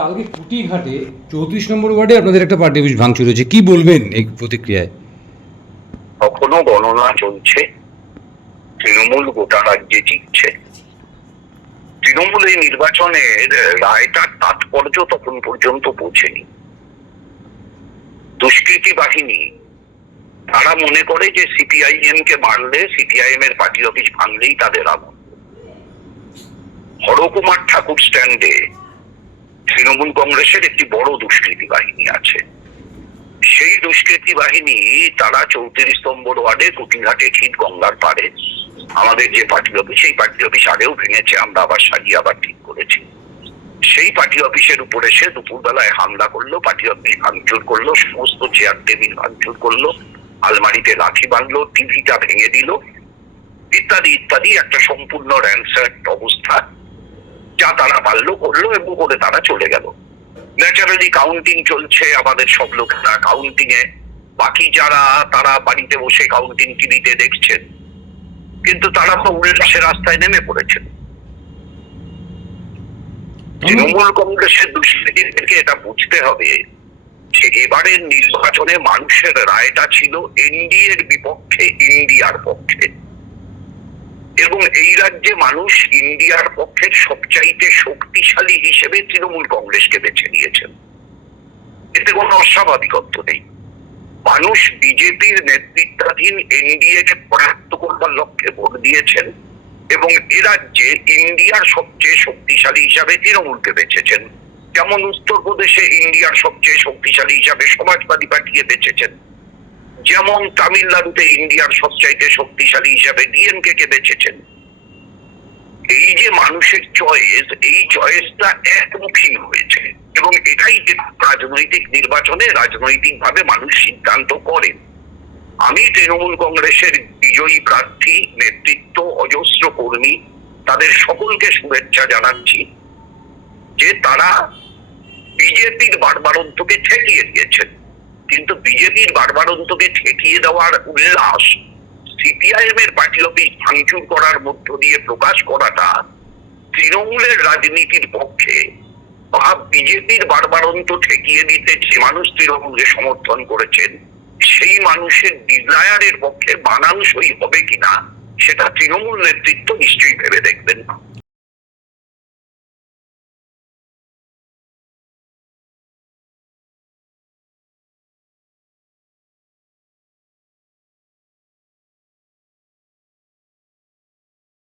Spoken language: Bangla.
কালকে চৌত্রিশ নম্বর ওয়ার্ডে আপনাদের একটা পার্টি অফিস ভাঙচুর হয়েছে। কি বলবেন এই প্রতিক্রিয়ায়? গণনা চলছে, তৃণমূল গোটা রাজ্যে জিতছে। তৃণমূল এই নির্বাচনের রায়টার তাৎপর্য তখন পর্যন্ত পৌঁছেনি। দুষ্কৃতি বাহিনী, তারা মনে করে যে সিপিআইএম কে মারলে সিপিআইএম এর পার্টি অফিস ভাঙলেই তাদের আগুন। হরকুমার ঠাকুর স্ট্যান্ডে তৃণমূল কংগ্রেসের একটি বড় দুষ্কৃতি বাহিনী আছে। সেই দুষ্কৃতি বাহিনী তারা চৌত্রিশ নম্বর ওয়ার্ডে কুটিঘাটে ঠিক গঙ্গার পারে আমাদের যে পার্টি অফিস, সেই পার্টি অফিস আগেও ভেঙেছে, আমরা আবার সাজিয়ে আবার ঠিক করেছি। সেই পার্টি অফিসের উপরে সে দুপুরবেলায় হামলা করল, পার্টি অফিস ভাঙচুর করল, সমস্ত চেয়ার টেবিল ভাঙচুর করল, আলমারিতে লাঠি বাঁধলো, টিভিটা ভেঙে দিল, ইত্যাদি ইত্যাদি, একটা সম্পূর্ণ র্যান্সার অবস্থা। যা তারা পারল করল এবং করে তারা চলে গেল। ন্যাচারালি কাউন্টিং চলছে আমাদের সব লোকেরা কাউন্টিং এ। বাকি যারা তারা বাড়িতে বসে কাউন্টিং টিভিতে দেখছেন কিন্তু তারা তো উল্লাসে রাস্তায় নেমে পড়েছেন তৃণমূল কংগ্রেসের দুষ্কৃতি থেকে এটা বুঝতে হবে যে এবারের নির্বাচনে মানুষের রায়টা ছিল এনডিএর বিপক্ষে ইন্ডিয়ার পক্ষে। এবং এই রাজ্যে মানুষ ইন্ডিয়ার পক্ষের সবচাইতে শক্তিশালী হিসেবে তৃণমূল কংগ্রেসকে বেছে নিয়েছেন। এতে কোনো অস্বাভাবিকত্ব নেই। মানুষ বিজেপির নেতৃত্বাধীন এনডিএ কে পরাস্ত করবার লক্ষ্যে ভোট দিয়েছেন এবং এ রাজ্যে ইন্ডিয়ার সবচেয়ে শক্তিশালী হিসাবে তৃণমূলকে বেছেছেন। যেমন উত্তরপ্রদেশে ইন্ডিয়ার সবচেয়ে শক্তিশালী হিসাবে সমাজবাদী পার্টিকে বেছেছেন। যেমন তামিলনাড়ুতে ইন্ডিয়ার সবচাইতে শক্তিশালী হিসাবে ডিএমকে কে বেছেছেন। এই যে মানুষের চয়েস এই চয়েসটা একমুখী হয়েছে। এবং এটাই রাজনৈতিক নির্বাচনে রাজনৈতিক ভাবে মানুষ সিদ্ধান্ত করেন আমি তৃণমূল কংগ্রেসের বিজয়ী প্রার্থী, নেতৃত্ব, অজস্র কর্মী, তাদের সকলকে শুভেচ্ছা জানাচ্ছি যে তারা বিজেপির বারবারন্তকে ঠেকিয়ে দিয়েছেন। কিন্তু বিজেপির বারবারন্তকে ঠেকিয়ে দেওয়ার উল্লাস সিপিআইএম এর পার্টি অফিস ভাঙচুর করার মধ্য দিয়ে প্রকাশ করাটা তৃণমূলের রাজনীতির পক্ষে বা বিজেপির বারবারন্ত ঠেকিয়ে দিতে যে মানুষ তৃণমূলকে সমর্থন করেছেন, সেই মানুষের ডিজায়ারের পক্ষে বানাংশই হবে কিনা, সেটা তৃণমূল নেতৃত্ব নিশ্চয়ই ভেবে দেখবেন